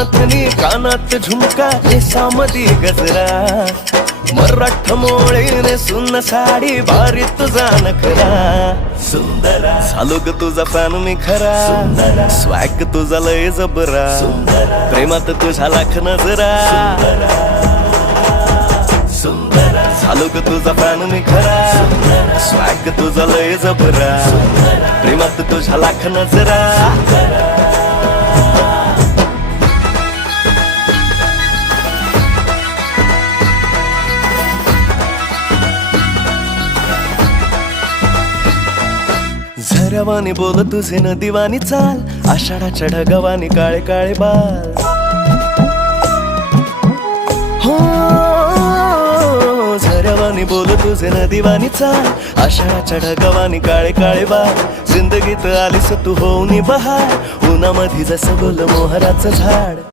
नथनी कानात झुमका केसामधी गजरा मराठ मोळीने सुन्न साडी भारी तुझा नखरा सुंदरा झालो ग तुझा फॅन मी खरा सुंदरा स्वॅग तुझा लय जबरा सुंदरा प्रेमात तुझा लाख नजरा सुंदरा झालो ग तुझा फॅन मी खरा स्वॅग तुझा लय जबरा प्रेमात तुझा लाख नजरा झऱ्यावानी बोल तुझे नदीवानी चाल आषाढाच्या ढगावानी काळे काळे बाल हो झऱ्यावानी बोल तुझे नदीवानी चाल आषाढाच्या ढगावानी काळे काळे बाल जिंदगीत आलीस तू होऊनी बहार उन्हामध्ये जसं बोल मोहराचं झाड